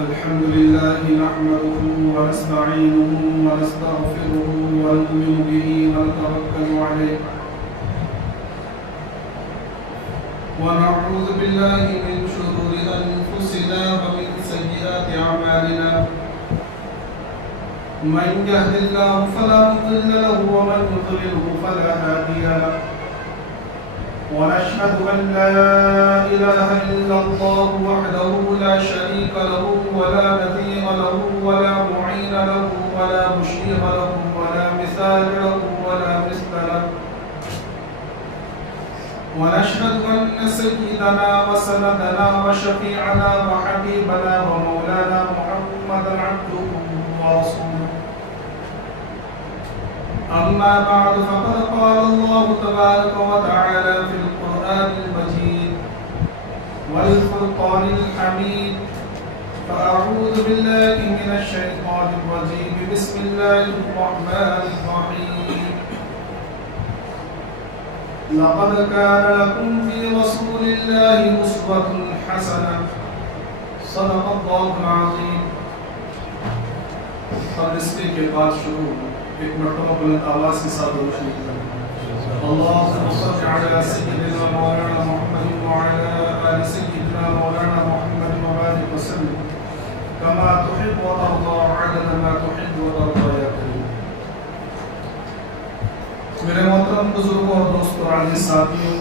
الحمد لله نحمده ونستعينه ونستغفره ونؤمن به ونتوكل عليه ونعوذ بالله من شرور أنفسنا ومن سيئات أعمالنا من يهد الله فلا مضل له ومن يضلله فلا هادي له ونشهد أن لا إله إلا الله وحده لا شريك له ولا نظير له ولا معين له ولا مشير له ولا مثال له ولا مثل له ونشهد أن سيدنا وسندنا وشفيعنا وحبيبنا ومولانا محمدا عبده ورسوله أما بعد فقد قال الله تبارك وتعالى في القرآن المجيد والفرقان الحميد فأعوذ بالله من الشيطان الرجيم بسم الله الرحمن الرحيم لقد كان لكم في رسول الله أسوة حسنة صدق الله العظيم. اور اس کے بعد شروع ایک مرتبہ بلند آواز کے ساتھ روشنی اللهم صل على سيدنا مولانا محمد وعلى آل سيدنا مولانا محمد وبارك وسلم كما تحب وترضى عدد ما تحب وترضى يا كريم. میرے محترم بزرگوں اور دوستوں عزیز ساتھیوں،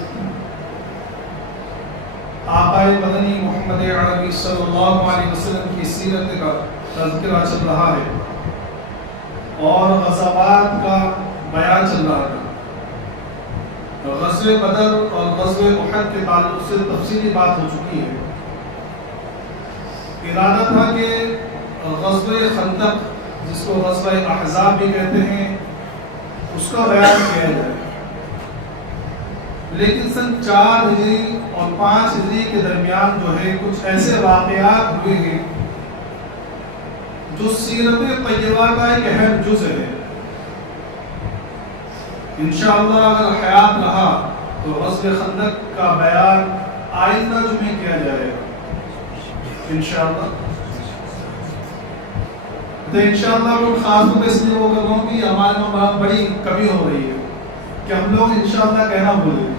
آقا مدنی محمد عربی صلی اللہ علیہ وسلم کی سیرت کا تذکرہ چل رہا ہے اور غزوات کا بیان چل رہا ہے. غزوہ بدر اور غزوہ احد کے تعلق سے تفصیلی بات ہو چکی ہے. ارادہ تھا کہ غزوہ خندق جس کو غزوہ احزاب بھی کہتے ہیں اس کا بیان کیا جائے، لیکن سن 4 ہجری اور 5 ہجری کے درمیان جو ہے کچھ ایسے واقعات ہوئے ہیں جو سیرت طیبہ کا ایک اہم جز ہے. انشاءاللہ اگر حیات رہا تو غزوہ خندق کا بیان آئندہ جمعے کیا جائے گا انشاءاللہ. تو انشاءاللہ وہ خاص طور پہ اس لیے وہ کر رہا ہوں کہ ہمارے میں بڑی کمی ہو رہی ہے کہ ہم لوگ انشاءاللہ کہنا بھولیں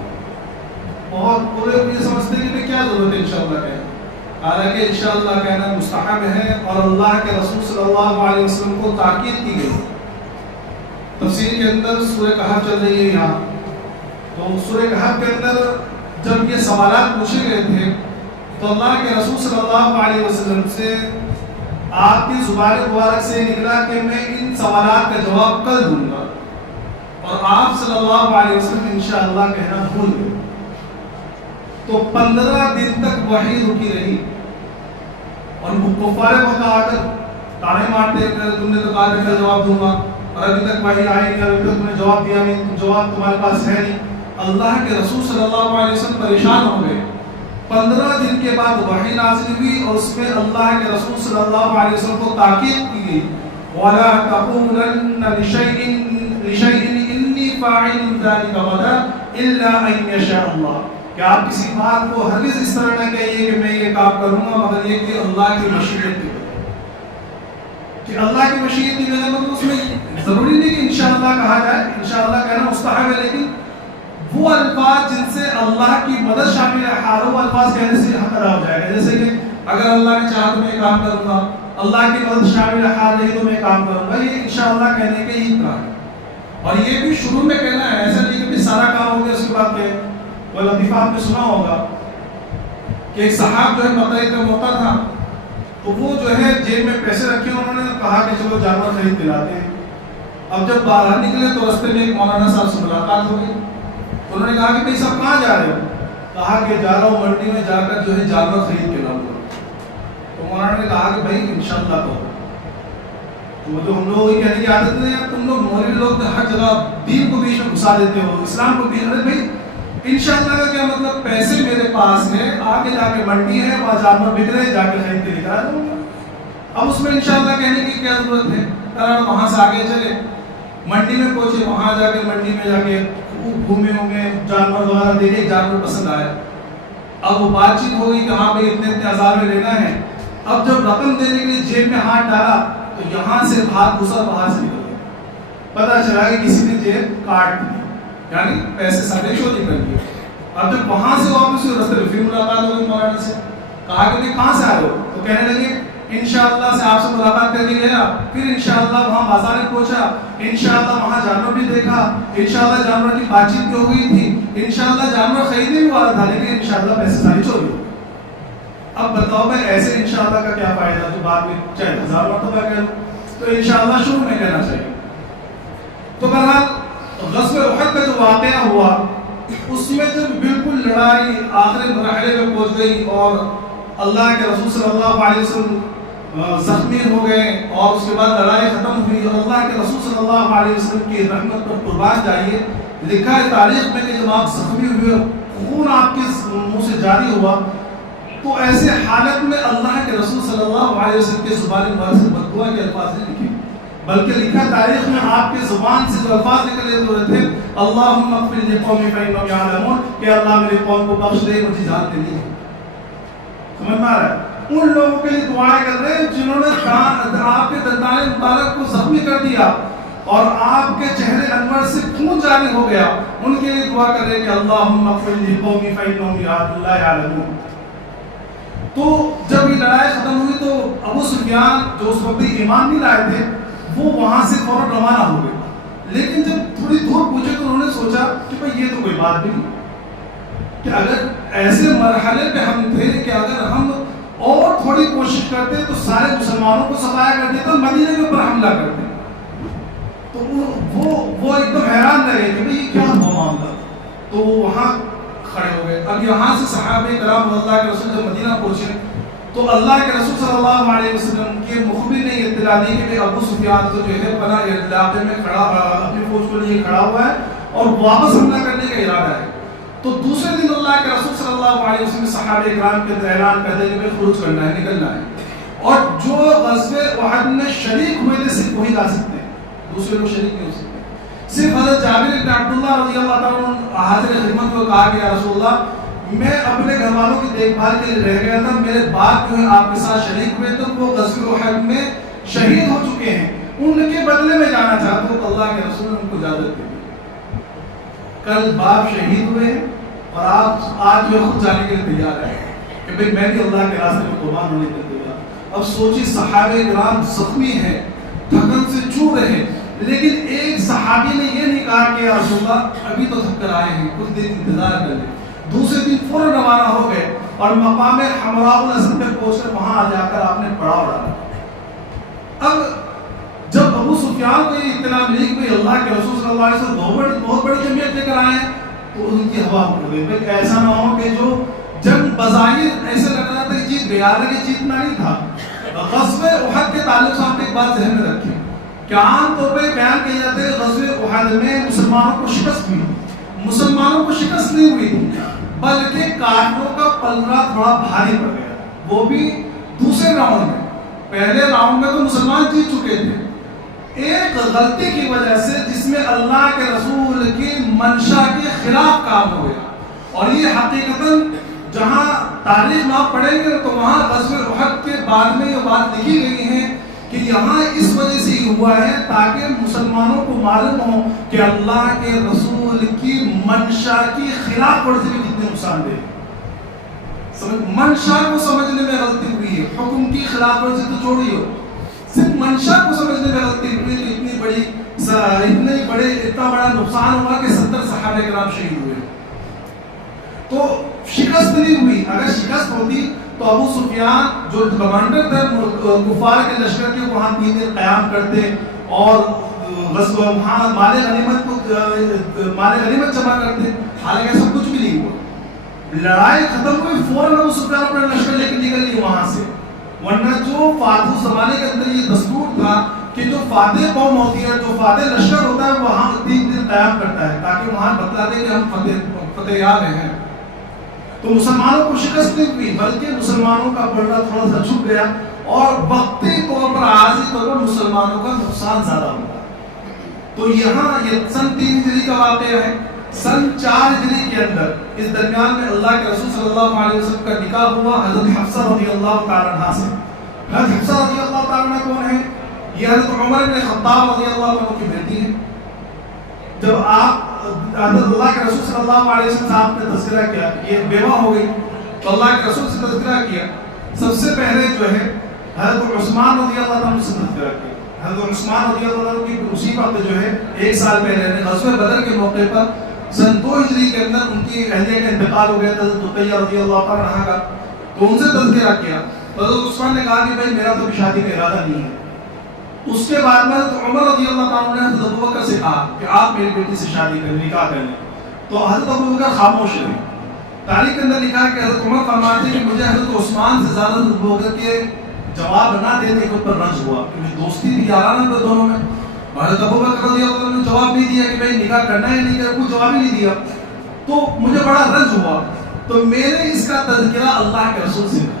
اور پورے یہ سمجھتے ہیں کہ کیا ضرورت ہے انشاءاللہ کہنا. حالانکہ انشاءاللہ کہنا مستحب ہے اور اللہ کے رسول صلی اللہ علیہ وسلم کو تاکید کی گئی. تفسیر کے اندر سورہ کہف چل رہی ہے یہاں، تو سورہ کہف کے اندر جب یہ سوالات پوچھے گئے تھے تو اللہ کے رسول صلی اللہ علیہ وسلم سے آپ کی زبان مبارک سے نکلا کہ میں ان سوالات کا جواب کل دوں گا، اور آپ صلی اللہ علیہ وسلم انشاءاللہ کہنا بھول گئے. تو 15 دن تک وحی رکی رہی اور کفار مکہ آ کر تانے مارتے کہ تم نے تو کہا کہ میں جواب دوں گا اور ابھی تک وحی آئی نہیں، ابھی تک تم نے جواب دیا نہیں، جواب تمہارے پاس ہے نہیں. اللہ کے رسول صلی اللہ علیہ وسلم پریشان ہو گئے. 15 دن کے بعد وحی نازل ہوئی اور اس میں اللہ کے رسول صلی اللہ علیہ وسلم کو تاکید کی گئی وَلَا تَقُولَنَّ لِشَيْءٍ إِنِّي فَاعِلٌ ذَلِكَ غَدًا إِلَّا أَن يَشَاءَ اللَّهُ، کہ آپ کسی بات کو ہرگز اس طرح نہ کہیے کہ میں یہ کام کروں گا مگر یہ کہ اللہ کی مشیت کی وجہ، کہ اللہ کی مشیت کی وجہ. مطلب اس میں ضروری نہیں کہ انشاءاللہ کہا جائے، انشاءاللہ کہنا مستحب ہے، لیکن وہ الفاظ جن سے اللہ کی مدد شامل ہے ہر وہ الفاظ کہنے سے حق ادا ہو جائے گا. جیسے کہ اگر اللہ نے چاہا تو میں کام کروں گا، اللہ کی مدد شامل ہے حال نہیں تو میں کام کروں گا، یہ انشاءاللہ کہنے کے ہی طرح ہے. اور یہ بھی شروع میں کہنا ہے، ایسا نہیں کہ سارا کام ہو گیا اس کے بعد کہ وہ لطیفہ آپ نے سنا ہوگا کہ ایک صحاب جو ہے مطلع کا موقع تھا تو وہ جو ہے جیب میں پیسے رکھے، انہوں نے کہا کہ چلو جانور خرید دلاتے ہیں. اب جب باہر نکلے تو رستے میں ایک مولانا صاحب سے ملاقات ہو گئی. انہوں نے کہا کہ بھائی صاحب کہاں جا رہے ہو؟ کہا کہ جا رہا ہوں منڈی میں جا کر جو ہے جانور خرید کے لاؤں گا. تو مولانا نے کہا کہ بھائی انشاءاللہ کہو. تو وہ جو ہم لوگ یہ کہنے کی عادت نہیں ہے، تم لوگ مولوی لوگ ہر جگہ دین کو بیچ میں گھسا دیتے ہو، اسلام کو بیچ. ارے بھائی انشاءاللہ کا کیا مطلب؟ پیسے میرے پاس ہیں، آگے جا کے منڈی ہے وہاں جانور بک رہے ہیں، جا کے خرید کے نکالا دوں گا. اب اس میں انشاءاللہ کہنے کی کیا ضرورت ہے؟ وہاں سے آگے چلے، منڈی میں پہنچے، وہاں جا کے منڈی میں جا کے گھومے ہوں گے، جانور وغیرہ دیکھے، جانور پسند آیا. اب وہ بات چیت ہوگی کہ ہاں بھائی اتنے اتنے ہزار میں لینا ہے. اب جب رقم دینے کے لیے جیب میں ہاتھ ڈالا تو یہاں سے ہاتھ گھسا باہر سے نکل گیا. پتا چلا کہ کسی نے جیب کاٹ دی, یعنی پیسے سارے چوری کر لیے. اب جب وہاں سے واپس ہوئے رستے میں پھر ملاقات ہو گئی مولانا سے. کہا کہ کہاں سے آئے ہو؟ تو کہنے لگے انشاءاللہ سے آپ سے ملاقات کرنے گیا, پھر انشاءاللہ وہاں بازار میں پہنچا, انشاءاللہ وہاں جانور بھی دیکھا, انشاءاللہ جانور کی بات چیت بھی ہو گئی تھی, انشاءاللہ جانور خریدنے بھی والا تھا, لیکن انشاءاللہ پیسے سارے چوری ہو. اب بتاؤ میں ایسے انشاءاللہ کا کیا فائدہ جو بعد میں چاہے 1000 مرتبہ کہہ لوں, تو انشاءاللہ شروع میں کہنا چاہیے. تو بہرحال غزوہ احد کا جو واقعہ ہوا اس میں جب بالکل لڑائی آخری مرحلے میں پہنچ گئی اور اللہ کے رسول صلی اللہ علیہ وسلم زخمی ہو گئے اور اس کے بعد لڑائی ختم ہوئی اور اللہ کے رسول صلی اللہ علیہ وسلم کی رحمت پر قربان جائیے, لکھا ہے تاریخ میں کہ جب آپ زخمی ہوئے خون آپ کے منہ سے جاری ہوا تو ایسے حالت میں اللہ کے رسول صلی اللہ علیہ وسلم کے زبان مبارک سے بددعا کے الفاظ نہیں لکھے, بلکہ لکھا تاریخ میں آپ کے زبان سے جو الفاظ نکلے ہوئے تھے اللہم اغفر لقومی فإنہم یعلمون, کہ اللہ میرے قوم کو بخش دے, مجھے جانتے نہیں ہے. سمجھ میں آ رہا ہے؟ ان لوگوں کے لیے دعائیں کر رہے ہیں جنہوں نے آپ کے دندان مبارک کو زخمی کر دیا اور آپ کے چہرے انور سے خون جاری ہو گیا, ان کے لیے دعا کر رہے ہیں کہ اللہم اغفر لقومی فإنہم لا یعلمون. تو جب یہ لڑائی ختم ہوئی تو ابو سفیان جو اس وقت ایمان نہیں لائے تھے وہ وہاں سے فوراً روانہ ہو گئے, لیکن جب تھوڑی دور پہنچے تو انہوں نے سوچا کہ بھائی یہ تو کوئی بات بھی نہیں, کہ اگر ایسے مرحلے پہ ہم تھے کہ اگر ہم اور تھوڑی کوشش کرتے تو سارے مسلمانوں کو سفایا کر دیتے اور مدینے کے اوپر حملہ کرتے. تو وہ ایک دم حیران رہے کہ بھائی یہ کیا ہوا معاملہ. تو وہ وہاں کھڑے ہو گئے. اب یہاں سے صحابہ کرام اللہ کے رسول جب مدینہ پہنچے تو اللہ کے رسول صلی اللہ علیہ وسلم کے مخبر نے اطلاع دی کہ ابو سفیان تو جو ہے پناہ علاقے میں کھڑا اپنی فوج کو لیے کھڑا ہوا ہے اور واپس حملہ کرنے کا ارادہ ہے. تو دوسرے دن اللہ کے رسول صلی اللہ علیہ وسلم صحابہ کرام کے اعلان کر دیا کہ خروج کرنا ہے, نکلنا ہے. اور جو غزوہ احد میں شریک ہوئے تھے صرف وہی جا سکتے ہیں, دوسرے لوگ شریک نہیں ہو سکتے. صرف حضرت جابر بن عبداللہ رضی اللہ تعالیٰ عنہ حاضر خدمت کو کہا کہ یا رسول اللہ میں اپنے گھر والوں کی دیکھ بھال کے لیے رہ گیا تھا, میرے باپ جو ہے آپ کے ساتھ شریک ہوئے تو وہ غزوہ احد میں شہید ہو چکے ہیں, ان کے بدلے میں جانا چاہتا ہوں. تو اللہ کے رسول نے ان کو اجازت دی. کل باپ شہید ہوئے اور آپ آج جو خود جانے کے لیے تیار ہے کہ بھئی میں بھی اللہ کے راستے میں قربان ہونے کے لیے تیار. اب سوچی صحابہ کرام زخمی ہیں, تھکن سے چور رہے ہیں, لیکن ایک صحابی نے یہ نہیں کہا کہ یا رسول اللہ ابھی تو تھک کر آئے ہیں, کچھ دن انتظار کر لیں. دوسرے دن فوراً روانہ ہو گئے اور مقام حمراء الاسد پہ پہنچ کر وہاں آ جا کر آپ نے پڑاؤ ڈالا. اب جب ابو سفیان کو یہ اطلاع ملی کہ اللہ کے رسول صلی اللہ علیہ وسلم بہت بڑی جمعیت لے کر آئے ہیں تو ان کی ہوا اٹھ گئی. بھائی ایسا نہ ہو کہ جو جنگ بظاہر ایسے لگ رہا تھا کہ جیت گیا, لیکن جیتنا نہیں تھا. غزوہ احد کے تعلق سے آپ ایک بات ذہن میں رکھیں کہ عام طور پہ بیان کیا جاتا ہے غزوہ احد میں مسلمانوں کو شکست ہوئی. مسلمانوں کو شکست نہیں ہوئی تھی بلکہ کافروں کا پلڑا تھوڑا بھاری پڑ گیا, وہ بھی دوسرے راؤنڈ میں. پہلے راؤنڈ میں تو مسلمان جیت چکے تھے, ایک غلطی کی وجہ سے جس میں اللہ کے رسول کی منشا کے خلاف کام ہو گیا. اور یہ حقیقتاً جہاں تاریخ میں آپ پڑھیں گے تو وہاں غزوہ احد کے بعد میں یہ بات لکھی گئی ہے کہ یہاں اس وجہ سے یہ ہوا ہے تاکہ مسلمانوں کو معلوم ہو کہ اللہ کے رسول کی منشا کی خلاف ورزی میں کتنے نقصان دہ. منشا کو سمجھنے میں غلطی ہوئی ہے, حکم کی خلاف ورزی تو چھوڑی ہو, صرف منشا کو سمجھنے میں غلطی ہوئی کہ اتنا بڑا نقصان ہوا کہ 70 صحابہ کرام شہید ہوئے. تو شکست نہیں ہوئی. اگر شکست ہوتی تو ابو سفیان جو کمانڈر تھے کفار کے لشکر کے وہاں 3 دن قیام کرتے اور وہاں مال غنیمت جمع کرتے. حالانکہ ایسا کچھ بھی نہیں ہوا. لڑائی ختم ہوئی فوراً ابو سفیان اپنا لشکر لے کے نکل گئی وہاں سے. ورنہ جو فاتح زمانے کے اندر یہ دستور تھا کہ جو فاتح قوم ہوتی ہے, جو فاتح لشکر ہوتا ہے, وہاں 3 دن قیام کرتا ہے تاکہ وہاں بتلا دے کہ ہم فتح یاب ہیں. تو مسلمانوں کو شکست نہیں ہوئی بلکہ مسلمانوں کا پلڑا تھوڑا سا چھپ گیا اور وقتی طور پر عارضی طور پر مسلمانوں کا نقصان زیادہ ہوگا. تو یہاں یہ سن 3 ہجری کا واقعہ ہے. سن 4 ہجری کے اندر اس درمیان میں اللہ کے رسول صلی اللہ علیہ وسلم کا نکاح ہوا حضرت حفصہ رضی اللہ تعالی عنہ سے. حضرت حفصہ رضی اللہ تعالی عنہ کون ہے؟ یہ حضرت عمر بن خطاب رضی اللہ عنہ کی بیٹی ہے. جب آپ حضرت اللہ کے رسول صلی اللہ علیہ وسلم صاحب نے تذکرہ کیا یہ بیوہ ہو گئی تو اللہ کے رسول سے تذکرہ کیا. سب سے پہلے جو ہے حضرت عثمان رضی اللہ عنہ سے تذکرہ کیا. حضرت عثمان رضی اللہ عنہ کی اسی وقت جو ہے 1 سال پہلے یعنی غزوہ بدر کے موقع پر سن 2 ہجری کے اندر ان کی اہلیہ کا انتقال ہو گیا تھا حضرت رقیہ رضی اللہ تعالی عنہا کا. تو ان سے تذکرہ کیا تو حضرت عثمان نے کہا کہ بھائی میرا تو شادی کا ارادہ نہیں ہے. اس کے بعد میں حضرت عمر رضی اللہ تعالی عنہ نے حضرت ابوبکر سے کہا کہ آپ میری بیٹی سے شادی کریں نکاح کر لیں. تو حضرت ابوبکر خاموش رہے. تاریخ کے اندر لکھا ہے کہ حضرت عمر فرماتے ہیں کہ مجھے حضرت عثمان سے زیادہ حضرت ابوبکر کے جواب نہ دینے کے اوپر رنج ہوا کیونکہ دوستی بھی یارانہ تھا دونوں میں. حضرت ابوبکر رضی اللہ عنہ نے جواب نہیں دیا کہ بھائی نکاح کرنا ہے نہیں کرنا, کوئی جواب ہی نہیں دیا. تو مجھے بڑا رنج ہوا تو میں نے اس کا تذکرہ اللہ کے رسول سے کیا.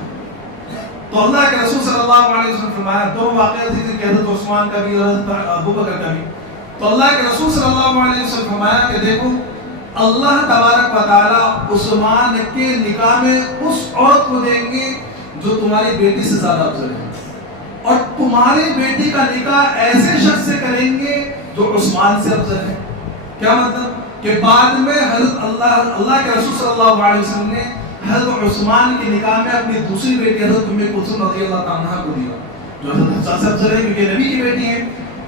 تو اللہ کے رسول صلی اللہ علیہ وسلم فرمایا دو واقعہ ذکر کیا حضرت عثمان کا بھی اور حضرت ابوبکر کا بھی. تو اللہ کے رسول صلی اللہ علیہ وسلم فرمایا کہ دیکھو اللہ تبارک و تعالی عثمان کے نکاح میں اس عورت کو دیں گے جو تمہاری بیٹی سے زیادہ افضل ہے, اور تمہاری بیٹی کا نکاح ایسے شخص سے کریں گے جو عثمان سے افضل ہے. کیا مطلب کہ بعد میں حضرت اللہ کے رسول صلی اللہ علیہ وسلم نے حضرت عثمان کے نکاح میں اپنی دوسری بیٹی حضرت ام کلثوم رضی اللہ تعالی عنہا کو دیا جو حضرت حفصہ سے افضل ہے کیونکہ نبی کی بیٹی ہے,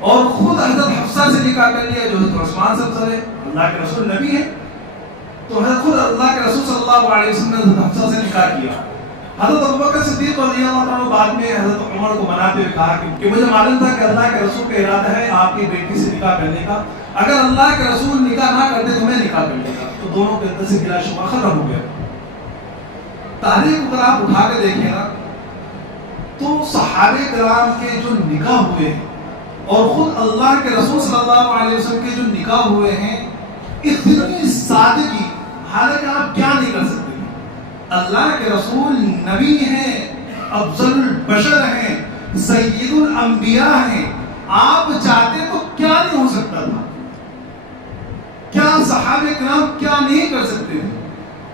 اور خود حضرت حفصہ سے نکاح کر لیا جو حضرت عثمان سے افضل ہے. اللہ کے رسول نبی ہے تو خود اللہ کے رسول صلی اللہ علیہ وسلم نے حضرت حفصہ سے نکاح کیا. حضرت ابوبکر صدیق رضی اللہ عنہ بعد میں حضرت عمر کو مناتے ہوئے کہا کہ مجھے معلوم تھا کہ اللہ کے رسول کا ارادہ ہے آپ کی بیٹی سے نکاح کرنے کا, اگر اللہ کے رسول نکاح نہ کرتے تو میں نکاح کر لوں گا. تو دونوں کے اندر سے بلا شبہ ختم ہو گیا. تاریخ اگر آپ اٹھا کے دیکھیں نا تو صحابہ کرام کے جو نکاح ہوئے ہیں اور خود اللہ کے رسول صلی اللہ علیہ وسلم کے جو نکاح ہوئے ہیں اتنی سادگی, حالانکہ آپ کیا نہیں کر سکتے. اللہ کے رسول نبی ہیں, افضل البشر ہیں, سید الانبیاء ہیں, آپ چاہتے تو کیا نہیں ہو سکتا تھا. کیا صحابہ کرام کیا نہیں کر سکتے تھے.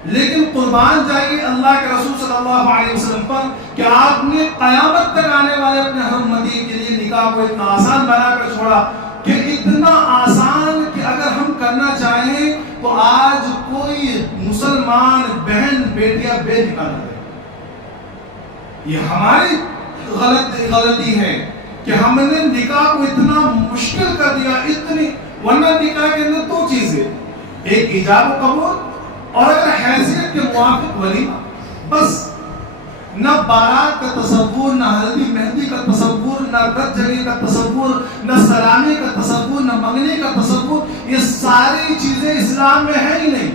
لیکن قربان جائیے اللہ کے رسول صلی اللہ علیہ وسلم پر کہ آپ نے قیامت تک آنے والے اپنے ہر امتی کے لیے نکاح کو اتنا آسان بنا کر چھوڑا کہ اتنا آسان کہ اگر ہم کرنا چاہیں تو آج کوئی مسلمان بہن بیٹیاں بے نکاح نہ رہے. یہ ہماری غلطی ہے کہ ہم نے نکاح کو اتنا مشکل کر دیا. اتنی ورنہ نکاح کے اندر 2 چیزیں, ایک ایجاب و قبول اور اگر حیثیت کے موافق ولیمہ. بس نہ بارات کا تصور, نہ ہلدی مہندی کا تصور, نہ رت جگی کا تصور, نہ سلامی کا تصور, نہ منگنی کا تصور. یہ ساری چیزیں اسلام میں ہے ہی نہیں.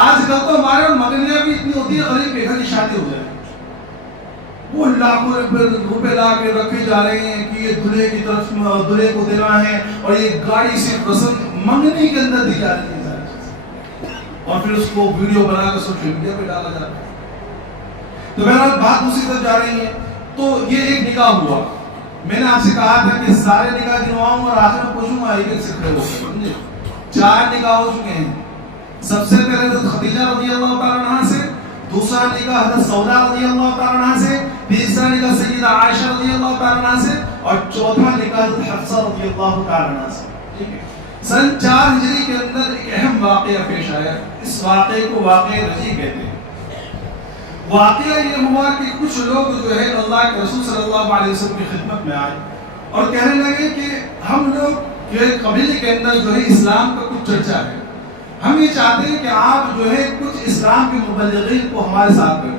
آج کل تو ہمارے منگنیاں بھی اتنی ہوتی ہے غریب بے گھر کی شادی ہو جائے وہ لاکھوں روپے لا کے رکھے جا رہے ہیں کہ یہ دلہے کی طرف دلہے کو دینا ہے اور یہ گاڑی سے رسم منگنی کے اندر دی جا رہی ہے اور پھر اس کو ویڈیو بنا کر سوشل میڈیا پہ ڈالا جاتا ہے. تو بہرحال بات دوسری طرف جا رہی ہے. تو یہ ایک نکاح ہوا. میں نے آپ سے کہا تھا کہ سارے نکاح گنواؤں اور آخر میں پوچھوں گا ایک سے کھڑے ہو گئے. 4 نکاح ہو چکے ہیں. سب سے پہلے حضرت خدیجہ رضی اللہ تعالی عنہا سے, دوسرا نکاح حضرت سودا رضی اللہ تعالی عنہا سے, تیسرا نکاح سیدہ عائشہ رضی اللہ تعالی عنہا سے, اور چوتھا نکاح حضرت حفصہ رضی اللہ تعالی عنہا سے. ٹھیک ہے. سن 4 ہجری کے اندر ایک اہم واقعہ پیش آیا. اس واقعے کو واقعہ رجی کہتے ہیں. واقعہ یہ ہوا کہ کچھ لوگ جو ہے اللہ کے رسول صلی اللہ علیہ وسلم کی خدمت میں آئے اور کہنے لگے کہ ہم لوگ جو ہے قبیلے کے اندر جو ہے اسلام کا کچھ چرچا ہے, ہم یہ چاہتے ہیں کہ آپ جو ہے کچھ اسلام کے مبلغین کو ہمارے ساتھ کریں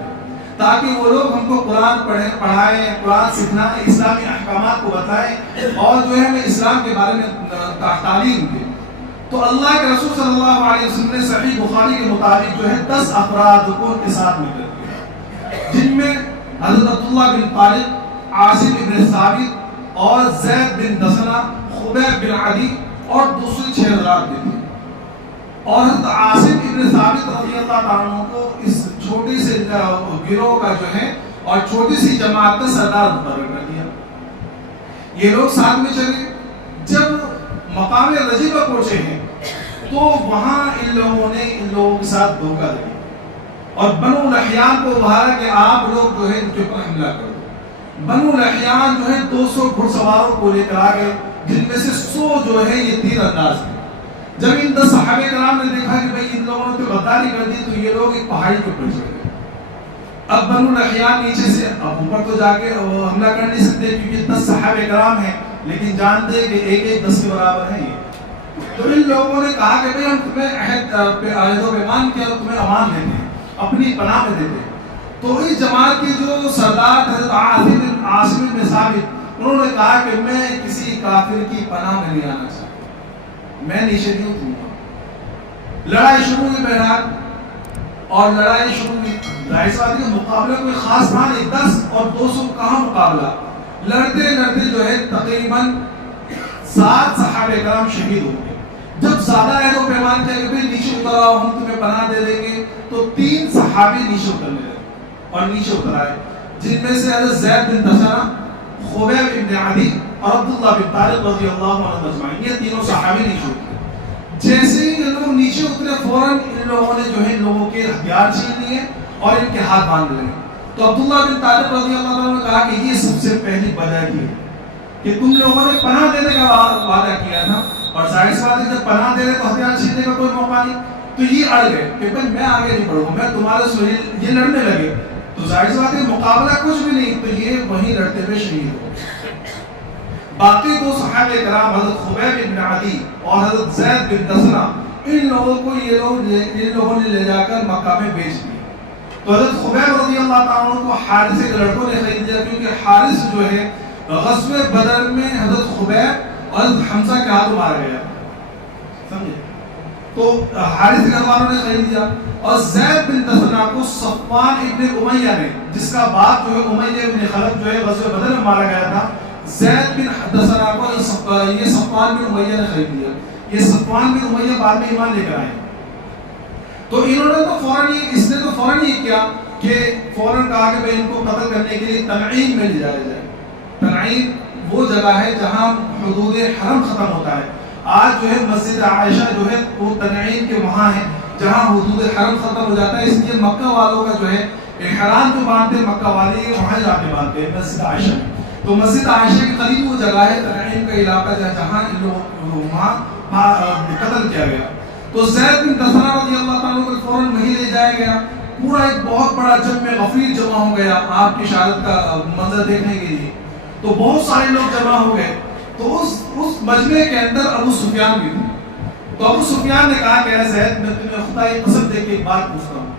تاکہ وہ لوگ ہم کو قرآن پڑھائیں, قرآن سکھائیں, اسلامی احکامات کو بتائیں اور جو ہے ہمیں اسلام کے بارے میں تعلیم دیں. تو اللہ کے رسول صلی اللہ علیہ وسلم نے صحیح بخاری کے مطابق جو ہے 10 افراد کو ان کے ساتھ مل کر, جن میں حضرت عبداللہ بن طالب, عاصم بن ثابت اور زید بن دسنہ, خبیب بن عدی اور دوسرے 6 حضرات بھی تھے. اور حضرت عاصم بن ثابت رضی اللہ تعالیٰ عنہ کو اس چھوٹی سے گروہ کا جو ہے اور چھوٹی سی جماعت کا سردار مقرر کر دیا. یہ لوگ ساتھ میں چلے. جب مقام رجی پر پہنچے ہیں تو وہاں ان لوگوں نے ان لوگوں کے ساتھ دھوکہ دیا اور بنو لحیان کو ابھارا کہ آپ لوگ جو ہے ان کے اوپر حملہ کر دو. بنو لحیان جو ہے 200 گھڑ سواروں کو لے کر آ گئے جن میں سے 100 جو ہے یہ تیر انداز تھے. جب ان 10 صحابہ کرام نے دیکھا کہ بھئی ان لوگوں نے تو غداری کر دی تو یہ لوگ ایک پہاڑی کے اوپر چڑھ گئے. اب بنو لحیان نیچے سے اب اوپر تو جا کے حملہ کر نہیں سکتے کیونکہ 10 صحابہ کرام ہیں لیکن جانتے ہیں کہ ایک ایک 10 کے برابر ہے یہ. تو ان لوگوں نے کہا کہ بھئی ہم تمہیں عہد و پیمان کیا اور تمہیں امان دیتے ہیں اپنی پناہ میں دیتے ہیں. تو اس جماعت کے جو سردار حضرت عاصم بن ثابت انہوں نے کہا کہ میں کسی کافر کی پناہ میں نہیں آنا چاہتا, میں نیچے نہیں اتروں گا. لڑائی شروع ہوئی بہرحال اور لڑائی شروع ہوئی. ظاہر بات ہے مقابلہ کوئی خاص تھا نہیں, 10 اور 200 کہاں مقابلہ. لڑتے لڑتے جو ہے تقریباً 7 صحابہ کرام شہید ہو گئے. جب زیادہ عہد و پیمان کیا کہ نیچے اتر آؤ ہم تمہیں پناہ دے دیں گے تو 3 صحابی نیچے اترنے لگے اور نیچے اتر آئے جن میں سے حضرت زید بن دسنہ, خبیب بن عدی اور عبداللہ بن طارق رضی اللہ عنہ اجمعین, یہ تینوں صحابی نیچے اترے. جیسے ہی یہ لوگ نیچے اترے فوراً ان لوگوں نے جو ہے ان لوگوں کے ہتھیار چھین لیے اور ان کے ہاتھ باندھ لیے. تو عبداللہ بن طارق رضی اللہ عنہ نے کہا کہ یہ سب سے پہلی بدعت ہے کہ تم لوگوں نے پناہ دینے کا وعدہ کیا تھا اور ظاہر سی بات ہے جب پناہ دے رہے تو ہتھیار چھیننے کا کوئی موقع نہیں. تو یہ اڑ گئے کہ بھائی میں آگے نہیں بڑھوں گا, میں تمہارے سے یہ لڑنے لگے تو ظاہر سی بات ہے مقابلہ کچھ بھی نہیں, تو یہ وہیں لڑتے ہوئے شہید ہو. باقی 2 صحابہ کرام حضرت خبیب بن عدی اور حضرت زید بن دسنہ ان لوگوں کو ان لوگوں نے لے جا کر مکہ میں بیچ دیا. تو حضرت خبیب رضی اللہ تعالیٰ عنہ کو حارث کے لڑکوں نے خرید لیا کیونکہ حارث جو ہے غزوہ بدر میں حضرت خبیب اور حضرت حمزہ کے ہاتھوں مارا گیا, سمجھے. تو حارث کے گھر والوں نے خرید لیا اور زید بن دسنہ کو صفوان ابن امیہ نے, جس کا باپ جو ہے امیہ ابن خلف جو ہے غزوہ بدر میں مارا گیا تھا, زید بن دسنہ کو یہ صفوان بن امیہ نے خرید لیا. یہ صفوان بن امیہ بعد میں ایمان لے کر آئے. تو انہوں نے تو فوراً یہ کیا کہ فوراً کہا کہ ان کو قتل کرنے کے لیے تنعیم میں لے جایا جائے. تنعیم وہ جگہ ہے جہاں حدود حرم ختم ہوتا ہے. آج جو ہے مسجد عائشہ جو ہے وہ تنعیم کے وہاں ہے جہاں حدود حرم ختم ہو جاتا ہے. اس لیے مکہ والوں کا جو ہے احرام جو باندھتے ہیں مکہ والے وہاں جا کے باندھتے ہیں مسجد عائشہ میں. تو مسجد عائشہ کے قریب وہ جگہ ہے تنعیم کا علاقہ جہاں ان لوگوں وہاں قتل کیا گیا. تو زید بن دسنہ رضی اللہ تعالیٰ کو فوراً وہیں لے جایا گیا. پورا ایک بہت بڑا جمع غفیر جمع ہو گیا آپ کی شہادت کا منظر دیکھنے کے لیے. تو بہت سارے لوگ جمع ہو گئے. تو اس مجمع کے اندر ابو سفیان بھی تھے. تو ابو سفیان نے کہا کہ اے زید میں تمہیں خدا کی قسم دے کے ایک بات پوچھتا ہوں.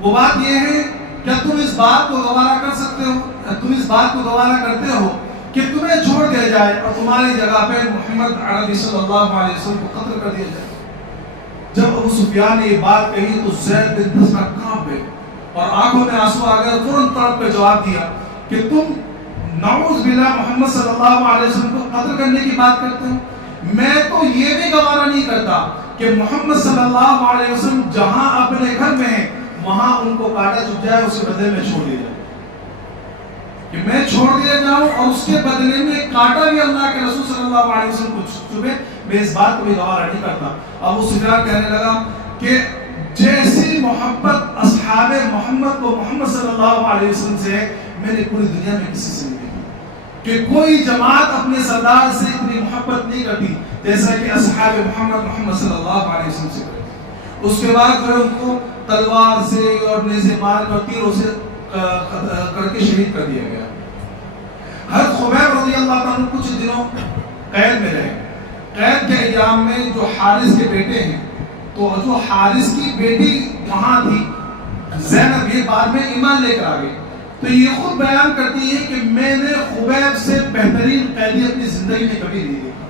وہ بات یہ ہے کیا تم اس بات کو گوارا کر سکتے ہو, تم اس بات کو گوارا کرتے ہو کہ تمہیں چھوڑ دیا جائے اور تمہاری جگہ پہ محمد عربی صلی اللہ علیہ وسلم کو قتل کر دیا جائے. جب ابو سفیان نے یہ بات کہی تو زید بن دسنہ کانپ گئے اور آنکھوں میں آنسو آ گئے. فوراً تڑپ پہ جواب دیا کہ تم نعوذ باللہ محمد صلی اللہ علیہ وسلم کو قتل کرنے کی بات کرتے ہو. میں تو یہ بھی گوارا نہیں کرتا کہ محمد صلی اللہ علیہ وسلم جہاں اپنے گھر میں ہیں وہاں ان کو کاٹا چپ جائے, اس کے بدلے میں چھوڑ دیا جائے, کہ میں چھوڑ دیا جاؤں اور اس کے بدلے میں کاٹا بھی اللہ کے رسول صلی اللہ علیہ وسلم کو چبھے, میں اس بات کو بھی گوارا نہیں کرتا. ابو سفیان کہنے لگا کہ جیسی محبت اصحاب محمد کو محمد صلی اللہ علیہ وسلم سے ہے میں نے پوری دنیا میں کسی سے نہیں دیکھی کہ کوئی جماعت اپنے سردار سے اتنی محبت نہیں کرتی جیسا کہ اصحاب محمد صلی اللہ علیہ وسلم سے کرتی. اس کے بعد پھر ان کو تلوار سے اور نیزے مار کر تیروں سے کر کے شہید کر دیا گیا. حضرت خبیب رضی اللہ تعالیٰ کچھ دنوں قید میں رہے. قید کے ایام میں جو حارث کے بیٹے ہیں, تو جو حارث کی بیٹی وہاں تھی زینب, یہ بعد میں ایمان لے کر آ گئی. تو یہ خود بیان کرتی ہے کہ میں نے خبیب سے بہترین قیدی اپنی زندگی میں کبھی نہیں دیکھا,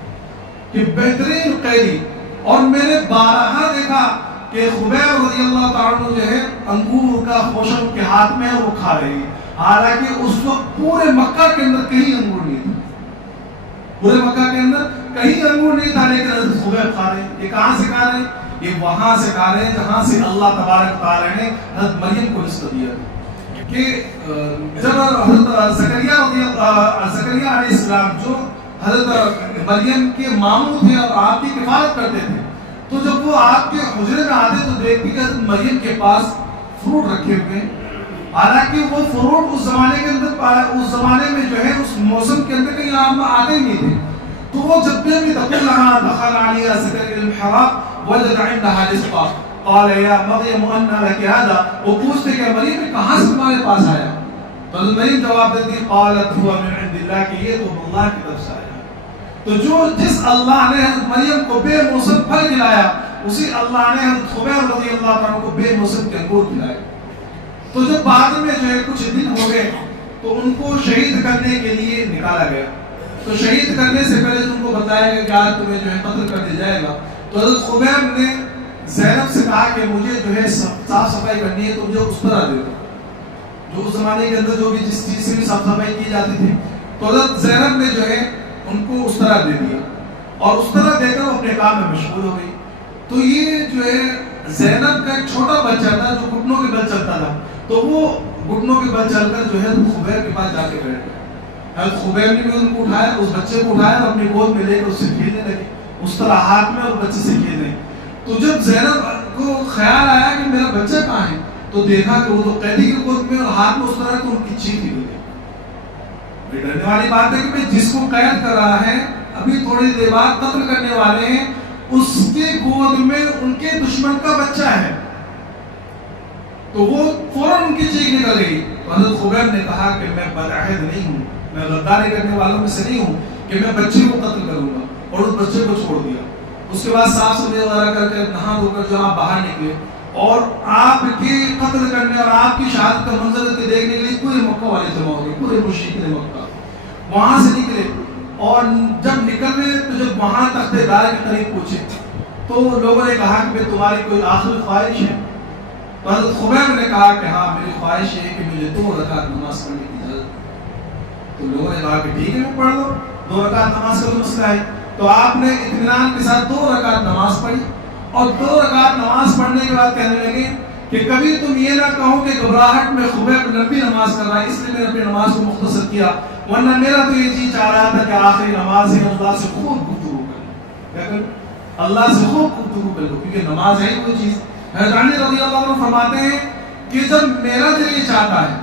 کہ بہترین قیدی. اور میں نے بارہا دیکھا کہ خبیب رضی اللہ تعالیٰ جو ہے انگور کا خوشہ کے ہاتھ میں وہ کھا رہی ہے, حالانکہ اس وقت پورے مکہ کے اندر کہیں انگور نہیں تھا. پورے مکہ کے اندر کہیں انگور نہیں تھا, لیکن حضرت خبیب کھا رہے ہیں. یہ کہاں سے کھا رہے ہیں؟ یہ وہاں سے کھا رہے ہیں جہاں سے اللہ تبارک تعالیٰ نے حضرت مریم کو نسبت دیا کہ جب حضرت زکریا علیہ السلام جو حضرت مریم کے ماموں تھے اور آپ کی کفالت کرتے تھے, تو جب وہ آپ کے حجرے میں آتے تو دیکھتی کہ حضرت مریم کے پاس فروٹ رکھے ہوئے ہیں، حالانکہ وہ فروٹ اس زمانے کے اندر، اس زمانے میں جو ہے اس موسم کے اندر کہیں عام آتے ہی نہیں تھے. تو وہ جب بھی تقول لها دخل عليها زكريا المحراب وجد عندها رزقا قال يا مريم أنى لك هذا. وہ پوچھتے کہ مریم کہاں سے تمہارے پاس آیا؟ تو مریم جواب دیتی قالت هو من عند الله، کہ یہ تو اللہ کی طرف سے آیا. تو جس اللہ نے حضرت مریم کو بے موسم پھل کھلایا، اسی اللہ نے حضرت خبیب رضی اللہ عنہ کو بے موسم کے انگور کھلائے. تو جب بعد میں جو ہے کچھ دن ہو گئے تو ان کو شہید کرنے کے لیے نکالا گیا. تو شہید کرنے سے پہلے ان کو بتایا گیا کہ آج تمہیں جو ہے قتل کر دیا جائے گا. تو حضرت خبیب نے زینب سے کہا کہ مجھے جو ہے صاف صفائی کرنی ہے تو مجھے اس طرح دے دو، جو اس زمانے کے اندر جو بھی جس چیز سے بھی صاف صفائی کی جاتی تھی. تو حضرت زینب نے جو ہے ان کو اس طرح دے دیا اور اس طرح دے کر وہ اپنے کام میں مشغول ہو گئی. تو یہ جو ہے زینب کا ایک چھوٹا بچہ تھا جو گھٹنوں کے بل چلتا تھا، تو وہ گھٹنوں کے بل چل کر جو ہے خبیب کے پاس جا کے بیٹھ گیا. حضرت خبیب نے بھی ان کو اٹھایا، اس بچے کو اٹھایا اور اپنی گود میں لے کر اس سے کھیلنے لگے، اس طرح ہاتھ میں اور بچے سے کھیل رہے. تو جب زینب کو خیال آیا کہ میرا بچہ کہاں ہے، تو دیکھا کہ وہ تو قیدی کی گود میں اور ہاتھ میں اس طرح تو ان کی چیخ ہی ہوئی. ڈرنے والی بات ہے کہ جس کو قید کر رہا ہے، ابھی تھوڑی دیر بعد قتل کرنے والے ہیں، اس کے گود میں ان کے دشمن کا بچہ ہے. تو وہ فوراً ان کی چیخ نکل گئی. تو حضرت خبیب نے کہا کہ میں بدعہد نہیں ہوں، میں غداری کرنے والوں میں سے نہیں ہوں کہ میں بچے کو قتل کروں گا، اور اس بچے کو چھوڑ دیا. اس کے بعد صاف صفائی وغیرہ کر کے نہا دھو کر جو آپ باہر نکلے اور آپ کے قتل کرنے اور آپ کی شہادت کا منظر دیکھنے کے لیے پورے مکہ والے جمع ہو گئے، پورے مشرکین مکہ وہاں سے نکلے. اور جب نکلے تو جب وہاں تخت دار کے قریب پہنچے تو لوگوں نے کہا کہ تمہاری کوئی آخری خواہش ہے؟ تو حضرت خبیب نے کہا کہ ہاں میری خواہش ہے کہ مجھے 2 رکعت نماز پڑھنے کی اجازت. تو لوگوں نے کہا کہ ٹھیک ہے پڑھ لو، 2 رکعت نماز کا تو مسئلہ ہے. تو آپ نے اطمینان کے ساتھ 2 رکعت نماز پڑھی اور 2 رکعت نماز پڑھنے کے بعد کہنے لگے کہ کبھی تم یہ نہ کہو کہ گھبراہٹ میں خبیب لمبی نماز کر رہا ہے اس لیے میں نے اپنی نماز کو مختصر کیا، ورنہ میرا تو یہ جی چاہ رہا تھا کہ آخری نماز ہے اللہ سے خوب گفتگو کروں، اللہ سے خوب گفتگو کروں، کیونکہ نماز ہے وہ چیز. حضرت علی رضی اللہ عنہ فرماتے ہیں کہ جب میرا دل یہ چاہتا ہے،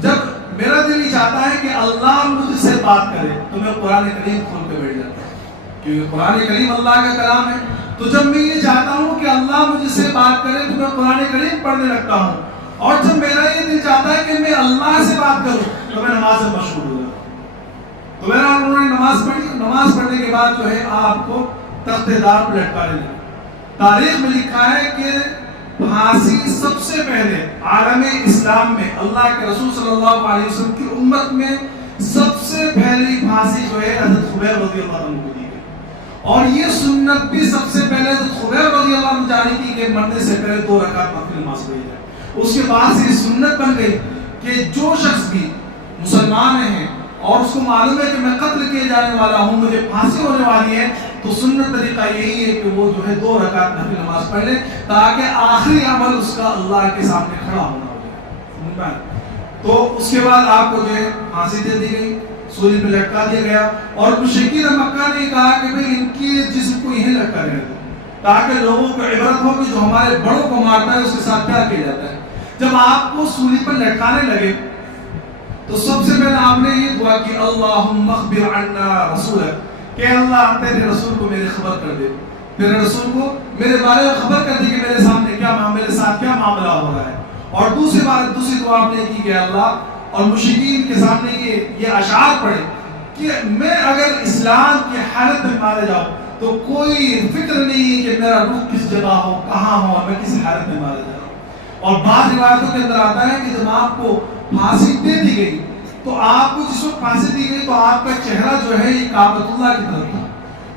جب میرا دل یہ چاہتا ہے کہ اللہ مجھ سے بات کرے تو میں قرآن کریم کھول کے بیٹھ جاتا ہوں، کیونکہ قرآن کریم اللہ کا کلام ہے. تو جب میں یہ چاہتا ہوں کہ اللہ مجھ سے بات کرے تو میں قرآن کریم پڑھنے لگتا ہوں، اور جب میرا یہ دل چاہتا ہے کہ میں اللہ سے بات کروں تو میں نماز سے مشغول ہو جاتا ہوں. تو میرا انہوں نے نماز پڑھی، نماز پڑھنے کے بعد جو ہے آپ کو تخت دار پر لٹکانے لگے. تاریخ میں لکھا ہے کہ پھانسی سب سے پہلے عالم اسلام میں اللہ کے رسول صلی اللہ علیہ وسلم کی امت میں سب سے پہلی پھانسی جو ہے حضرت خبیب رضی اللہ عنہ کو دی گئی، اور یہ سنت بھی سب سے پہلے حضرت خبیب رضی اللہ عنہ جاری کی کہ مرنے سے پہلے 2 رکعت نفل نماز پڑھی جائے. اس کے بعد سے یہ سنت بن گئی کہ جو شخص بھی مسلمان ہیں اور اس کو معلوم ہے کہ میں قتل کیے جانے والا ہوں، مجھے پھانسی ہونے والی ہے، تو سنت طریقہ یہی ہے کہ وہ جو ہے 2 رکعت نفل نماز پڑھ لے تاکہ آخری عمل اس کا اللہ کے سامنے کھڑا ہونا ہو. تو اس کے بعد آپ کو جو ہے پھانسی دے دی گئی، سولی پہ لٹکا دیا گیا، اور مشرکین مکہ نے کہا کہ بھئی ان کی جسم کو یہیں لٹکا رہنے دو تاکہ لوگوں کو عبرت ہو کہ جو ہمارے بڑوں کو مارتا ہے اس کے ساتھ کیا کیا جاتا ہے. جب آپ کو سولی پر لٹکانے لگے تو سب سے پہلے آپ نے یہ دعا کی اللہم اخبر عنا رسولک، کہ اللہ تیرے رسول کو میرے خبر کر دے، تیرے رسول کو میرے بارے میں خبر کر دی کہ میرے سامنے کیا میرے ساتھ کیا معاملہ ہو رہا ہے. اور دوسری دعا آپ نے کی کہ اللہ، اور مشرکین کے سامنے یہ اشعار پڑھے کہ میں اگر اسلام کی حالت میں مارا جاؤں تو کوئی فکر نہیں کہ میرا روح کس جگہ ہو، کہاں ہو، اور میں کس حالت میں مارا جا رہا ہوں. اور بعض روایتوں کے اندر آتا ہے کہ جب آپ کو پھانسی دے دی گئی تو آپ کو جس وقت پھانسی دی گئی تو آپ کا چہرہ جو ہے یہ کعبۃ اللہ کی طرف تھا.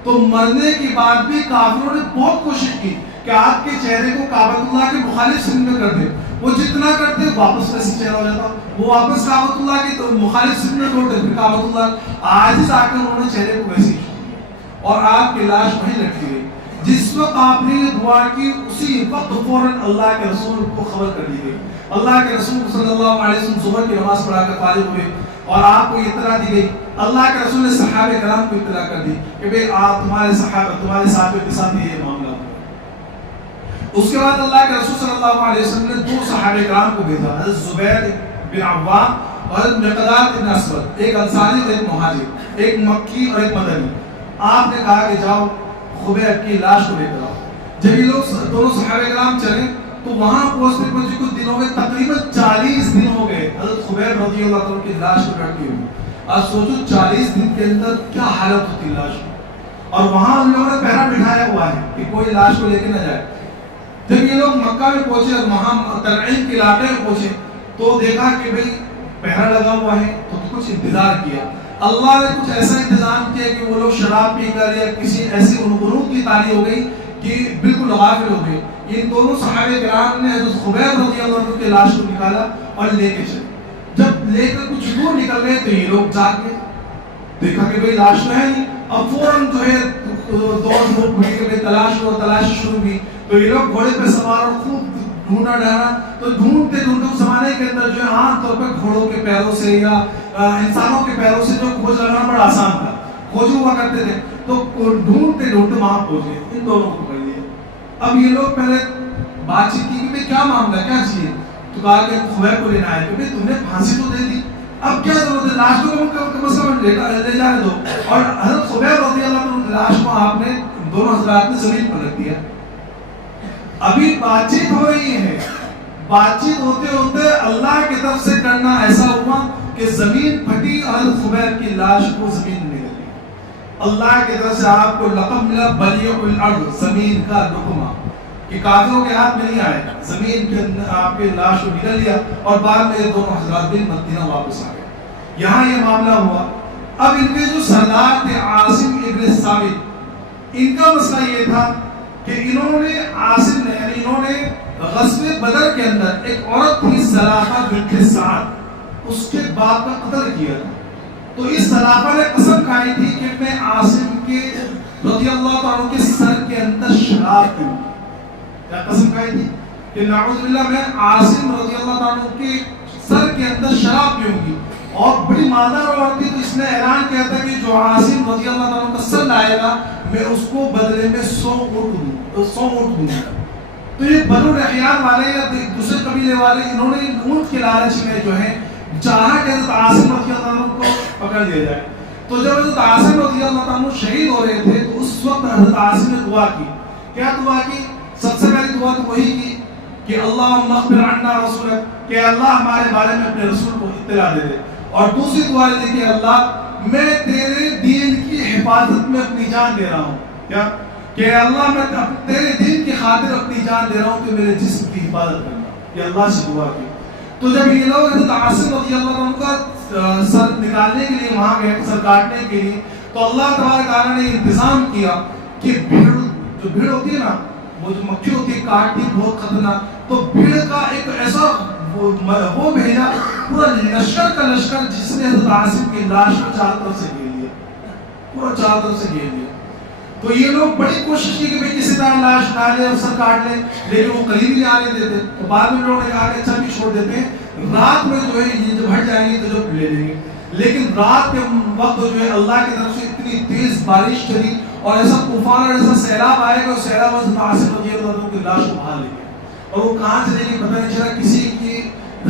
تو مرنے کے بعد بھی کافروں نے بہت کوشش کی کہ آپ کے چہرے کو کعبۃ اللہ کے مخالف سمت میں کر دے. وہ جتنا کرتے واپس ویسے چہرہ ہو جاتا، وہ واپس کعبۃ اللہ کی تو مخالف سمت میں توڑتے، پھر کعبۃ اللہ عاجز آ کر انہوں نے چہرے کو ویسے ہی چھوڑ دیا اور آپ کی لاش وہیں لٹکی گئی. جس وقت آپ نے یہ دعا کی اسی وقت فوراً اللہ کے رسول کو خبر کر دی گئی. اللہ کے رسول صلی اللہ علیہ وسلم صبح کی نماز پڑھا کر فارغ ہوئے اور آپ کو اطلاع دی گئی. اللہ کے رسول نے صحابہ کرام کو اطلاع کر دی کہ بھئی آپ تمہارے صحابہ تمہارے صحابہ کے ساتھ یہ معاملہ ہوا. اس کے بعد اللہ کے رسول صلی اللہ علیہ وسلم نے دو صحابہ کرام کو بھیجا، حضرت زبیر بن عوام اور حضرت مقداد بن اسود، ایک انصاری اور ایک مہاجر، ایک مکی اور ایک مدنی۔ آپ نے کہا کہ جاؤ خبیب کی لاش کو لے کر آؤ۔ جب یہ لوگ دونوں صحابہ کرام چلے تو وہاں پہنچتے پہنچے کچھ دنوں میں تقریباً 40 دن ہو گئے حضرت خبیب رضی اللہ عنہ کی لاش کو لٹکی ہوئی۔ اب سوچو 40 دن کے اندر کیا حالت ہوتی لاش کی، اور وہاں ان لوگوں نے پہرا بٹھایا ہوا ہے کہ کوئی لاش کو لے کے نہ جائے۔ جب یہ لوگ مکہ میں پہنچے اور وہاں تنعیم کے علاقے میں پہنچے تو دیکھا کہ بھئی پہرا لگا ہوا ہے، تو کچھ انتظار کیا۔ اللہ نے کچھ ایسا انتظام کیا کہ وہ لوگ شراب پی کر یا کسی ایسی غنود کی تاری ہو گئی کہ بالکل غافل ہو گئے۔ ان دونوں صحابہ کرام نے حضرت خبیب رضی اللہ عنہ کی لاش کو نکالا اور لے کے چلے۔ جب لے کر کچھ دور نکل گئے تو یہ لوگ جاگ گئے، دیکھا کہ بھئی لاش تو ہے نہیں۔ اب فوراً جو ہے دوڑ بھاگے کہ بھئی تلاش شروع ہوئی۔ تو یہ لوگ گھوڑے پہ سوار اور خوب ڈھونڈا ڈھارا، تو ڈھونڈتے ڈھونڈتے اس زمانے کے اندر جو ہے عام طور پہ گھوڑوں کے پیروں سے یا انسانوں کے پیروں سے جو کھوج لگانا بڑا آسان تھا، کھوج ہوا کرتے تھے، تو ڈھونڈتے ڈھونڈتے وہاں پہنچ گئے، ان دونوں کو پکڑ لیا۔ اب یہ لوگ پہلے بات چیت کی کہ بھئی کیا معاملہ، کیا چاہیے؟ تو کہا کہ خبیب کو لینا ہے کہ بھئی تم نے پھانسی تو دے دی، اب کیا ضرورت ہے، لاش کو کم از کم لے جانے دو۔ اور حضرت خبیب رضی اللہ عنہ لاش کو آپ نے دونوں حضرات نے زمین پر رکھ دیا۔ ابھی بات چیت ہو رہی ہے، بات چیت ہوتے ہوتے اللہ کی طرف سے کرنا ایسا ہوا کہ زمین پھٹی اور حضرت خبیب کی لاش کو زمین میں نکل گئی۔ اللہ کی طرف سے آپ کو لقب ملا بلیع الارض، زمین کا لقمہ، کہ کافروں کے ہاتھ میں نہیں آئے، زمین کے اندر آپ کی لاش کو نکل لیا اور بعد میں یہ دونوں حضرات بھی مدینہ واپس آ گئے۔ یہاں یہ معاملہ ہوا۔ اب ان کے جو سردار تھے عاصم ابن ثابت، ان کا مسئلہ یہ تھا کہ انہوں نے عاصم نے یعنی انہوں نے غزوہ بدر کے اندر ایک عورت تھی سلاخہ بنت سعد، اس کے باپ کا قتل کیا تھا۔ تو اس سلاخہ نے قسم کھائی تھی کہ میں عاصم کے رضی اللہ عنہ کے سر کے اندر شراب پیوں، کیا قسم کھائی تھی کہ نعوذ باللہ میں عاصم رضی اللہ عنہ کے سر کے اندر شراب پیوں گی۔ اور بڑی مالدار عورت تھی، تو اس نے اعلان کیا تھا کہ جو عاصم رضی اللہ عنہ کا سر لائے گا میں اس کو بدلے میں 100 اونٹ دوں گا۔ تو یہ بنو رحیان والے یا دوسرے قبیلے والے انہوں نے اونٹ کے لالچ میں جو ہے چاہا کہ حضرت عاصم رضی اللہ عنہ کو پکڑ لیا جائے۔ تو جب حضرت عاصم رضی اللہ عنہ شہید ہو رہے تھے تو اس وقت حضرت عاصم نے دعا کی۔ کیا دعا کی؟ سب سے پہلی دعا تو وہی کی کہ اللہم اخبر عنا رسولک، کہ اللہ ہمارے بارے میں اپنے رسول کو اطلاع دے دے۔ اور دوسری دعا یہ کہ اللہ میں تیرے دین کی حفاظت میں اپنی جان دے رہا ہوں، کیا کہ اللہ میں تیرے دین کی خاطر اپنی جان دے رہا ہوں کہ میرے جسم کی حفاظت کرنا، یہ اللہ سے دعا کی۔ تو جب یہ لوگ حضرت عاصم رضی اللہ عنہ کا سر نکالنے کے لیے وہاں گئے، سر کاٹنے کے لیے، تو اللہ تبارک تعالیٰ نے انتظام کیا کہ بھیڑ ہوتی ہے نا، وہ جو مکھی ہوتی ہے کاٹتی بہت خطرناک، تو بھیڑ کا ایک ایسا وہ بھیجا پورا لشکر کا لشکر جس نے حضرت عاصم کی لاش کو چاروں طرف سے گھیر لیا، پورا چاروں طرف سے گھیر لیا۔ تو یہ لوگ بڑی کوشش کی کہ کسی طرح لاش اٹھا لے اور سر کاٹ لے، لیکن وہ قریب نہیں آنے دیتے۔ تو بعد میں لوگوں نے کہا کہ اچھا بھی چھوڑ دیتے ہیں، رات میں جو ہے یہ جب ہٹ جائیں گے تو جو لے لیں گے۔ لیکن رات کے وقت جو ہے اللہ کی طرف سے اتنی تیز بارش چلی اور ایسا طوفان اور ایسا سیلاب آئے گا، سیلاب حضرت عاصم رضی اللہ عنہ کی لاش کو بہا لے گئے اور وہ کہاں چلے گی پتہ نہیں چلا، کسی کی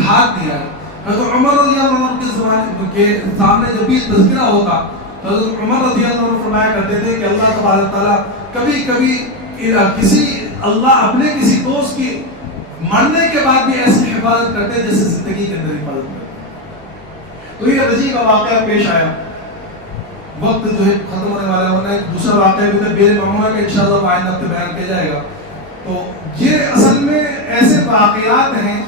ہاتھ نہیں آیا۔ حضرت عمر رضی اللہ عنہ کے زمانے کے سامنے جب بھی تذکرہ ہوگا تو حضرت عمر رضی اللہ عنہ فرمایا کرتے تھے کہ اللہ تبارک تعالیٰ کبھی کبھی کسی اللہ اپنے کسی دوست کی مرنے کے بعد بھی ایسی حفاظت کرتے جیسے زندگی کے اندر حفاظت کرتے۔ تو یہ رضی کا واقعہ پیش آیا، وقت جو ہے ختم ہونے والا ہے، ایک دوسرا واقعہ بھی تھا بیر معمورہ کا انشاءاللہ آئندہ ہفتے بیان کیا جائے گا۔ تو یہ اصل میں ایسے واقعات ہیں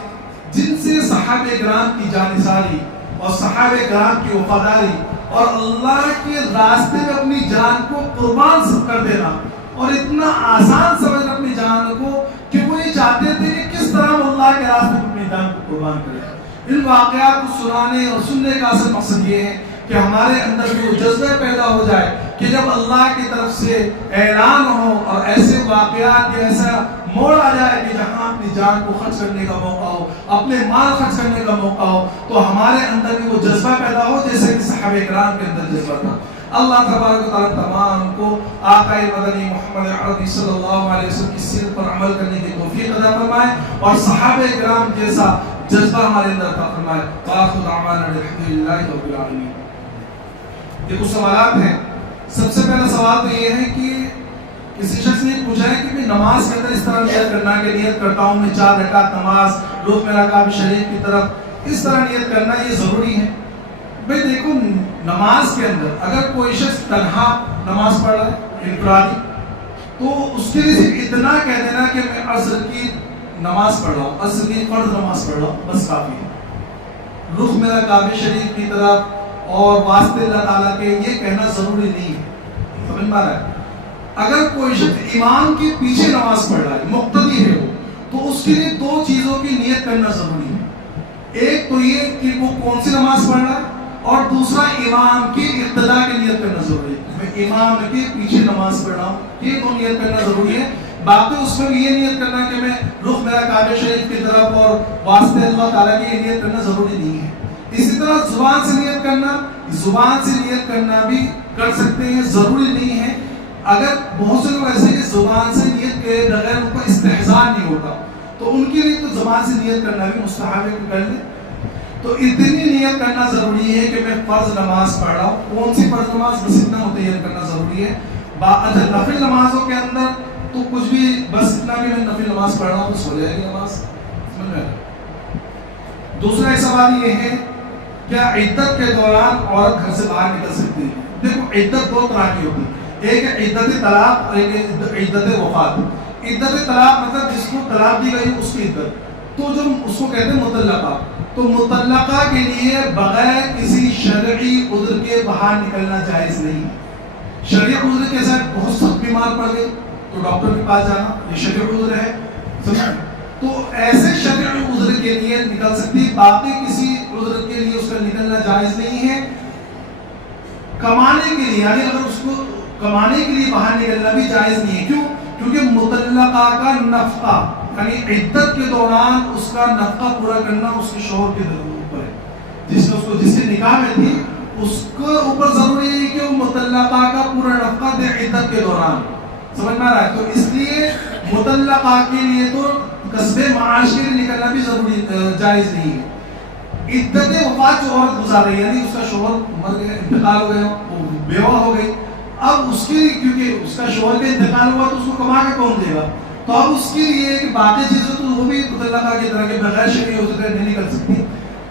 جن سے صحابہ کرام کی جانثاری اور صحابہ کرام کی وفاداری اور اللہ کے راستے میں اپنی جان کو قربان کر دینا اور اتنا آسان سمجھنا اپنی جان کو کہ وہ یہ چاہتے تھے کہ کس طرح ہم اللہ کے راستے میں اپنی جان کو قربان کریں۔ ان واقعات کو سنانے اور سننے کا اصل مقصد یہ ہے کہ ہمارے اندر وہ جذبہ پیدا ہو جائے کہ جب اللہ کی طرف سے اعلان ہو اور ایسے واقعات یا ایسا موڑ آ جائے کہ جہاں اپنی جان کو خرچ کرنے کا موقع ہو، اپنے مال خرچ کرنے کا موقع ہو، تو ہمارے اندر بھی وہ جذبہ پیدا ہو جیسے کہ صحابہ کرام کے اندر جذبہ تھا۔ اللہ تبارک و تعالیٰ تمام کو آقا مدنی محمد عربی صلی اللہ علیہ وسلم کی سیرت پر عمل کرنے کی توفیق عطا فرمائے اور صحابہ کرام جیسا جذبہ ہمارے اندر عطا فرمائے. وآخر دعوانا الحمدللہ رب العالمین. یہ کچھ سوالات ہیں. سب سے پہلا سوال تو یہ ہے کہ کسی شخص نے پوچھا ہے کہ میں نماز کے اندر اس طرح نیت کرنا کہ نیت کرتا ہوں میں 4 رکعت نماز رخ میرا کعبہ شریف کی طرف، اس طرح نیت کرنا یہ ضروری ہے؟ بھئی دیکھو نماز کے اندر اگر کوئی شخص تنہا نماز پڑھ رہا ہے انفرادی تو اس کے لیے صرف اتنا کہہ دینا کہ میں عصر کی نماز پڑھ رہا ہوں، عصر کی فرض نماز پڑھ رہا ہوں، بس کافی ہے. رخ میرا کعبہ شریف کی طرف اور واسطے اللہ تعالیٰ کے یہ کہنا ضروری نہیں ہے. سمجھ میں آ رہا ہے؟ اگر کوئی شخص امام کے پیچھے نماز پڑھ رہا ہے مقتدی ہے وہ تو اس کے لیے 2 چیزوں کی نیت کرنا ضروری ہے. ایک تو یہ کہ وہ کون سی نماز پڑھ رہا ہے اور دوسرا امام کی اقتدا کی نیت کرنا ضروری ہے. میں امام کے پیچھے نماز پڑھ رہا ہوں، یہ 2 نیت کرنا ضروری ہے. باقی اس میں یہ نیت کرنا کہ میں رخ میرا کعبہ شریف کی طرف اور واسطے اللہ تعالیٰ کی یہ نیت کرنا ضروری نہیں ہے. اسی طرح زبان سے نیت کرنا بھی کر سکتے ہیں، ضروری نہیں ہے. اگر بہت سے لوگ ایسے کہ زبان سے نیت کے بغیر ان کو استحضار نہیں ہوتا تو ان کے لیے تو زبان سے نیت کرنا بھی مستحب ہے کہ کر لیں. تو اتنی نیت کرنا ضروری ہے کہ میں فرض نماز پڑھ رہا ہوں. کون سی فرض نماز؟ بس اتنا نیت کرنا ضروری ہے. نفل نمازوں کے اندر تو کچھ بھی بس اتنا کہ میں نفل نماز پڑھ رہا ہوں تو ہو جائے گی نماز. سمجھ میں؟ دوسرا سوال یہ ہے کیا عدت کے دوران عورت گھر سے باہر نکل سکتی ہے؟ دیکھو عدت 2 طرح کی ہوتی ہے. ایک ہے عدت طلاق اور ایک ہے عدت وفات. عدت طلاق مطلب جس کو طلاق دی گئی اس کی عدت، تو جو اس کو کہتے ہیں مطلقہ. تو مطلقہ کے لیے بغیر کسی شرعی عذر کے باہر نکلنا جائز نہیں. شرعی عذر کے ساتھ بہت سخت بیمار پڑ گئی تو ڈاکٹر کے پاس جانا یہ شرعی عذر ہے. تو ایسے شرعی عذر کے لیے نکل سکتی، باقی کسی عذر کے لیے اس کا نکلنا جائز نہیں ہے. کمانے کے لیے یعنی اگر اس کو کمانے کے لیے باہر نکلنا بھی جائز نہیں ہے. کیوں؟ کیونکہ مطلقہ کا نفقہ یعنی عدت کے دوران اس کا نفقہ پورا کرنا اس کے شوہر کے اوپر ہے. جس کے نکاح میں تھی اس کے اوپر ضروری ہے کہ وہ مطلقہ کا پورا نفقہ دے عدت کے دوران. سمجھ میں آ رہا ہے؟ تو اس لیے مطلقہ کے لیے تو کسب معاش کے لیے نکلنا بھی ضروری جائز نہیں ہے. عدت وفات جو عورت گزار رہی ہے یعنی اس کا شوہر مر گیا، انتقال ہو گیا، وہ بیوہ ہو گئی، اب اس کے لیے کیونکہ اس کا شوہر کا انتقال ہوا تو اس کو کما کے کون دے گا، تو اب اس کے لیے کہ باقی چیزیں تو وہ بھی مطلقہ کی طرح کے بغیر شرعی عذر نہیں نکل سکتی.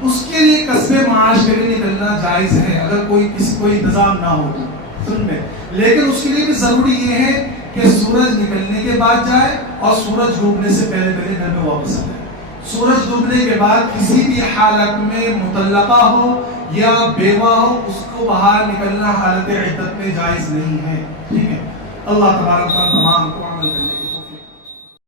اس کے لیے کسب معاش کے لیے نکلنا جائز ہے اگر کوئی انتظام نہ ہو تو. سن میں لیکن اس کے لیے بھی ضروری یہ ہے کہ سورج نکلنے کے بعد جائے اور سورج ڈوبنے سے پہلے گھر میں واپس آ جائے. سورج ڈوبنے کے بعد کسی بھی حالت میں مطلقہ ہو یا بیوہ ہو اس کو باہر نکلنا حالت عدت میں جائز نہیں ہے. ٹھیک ہے. اللہ تبارک و تعالی تمام کو عمل کرنے کی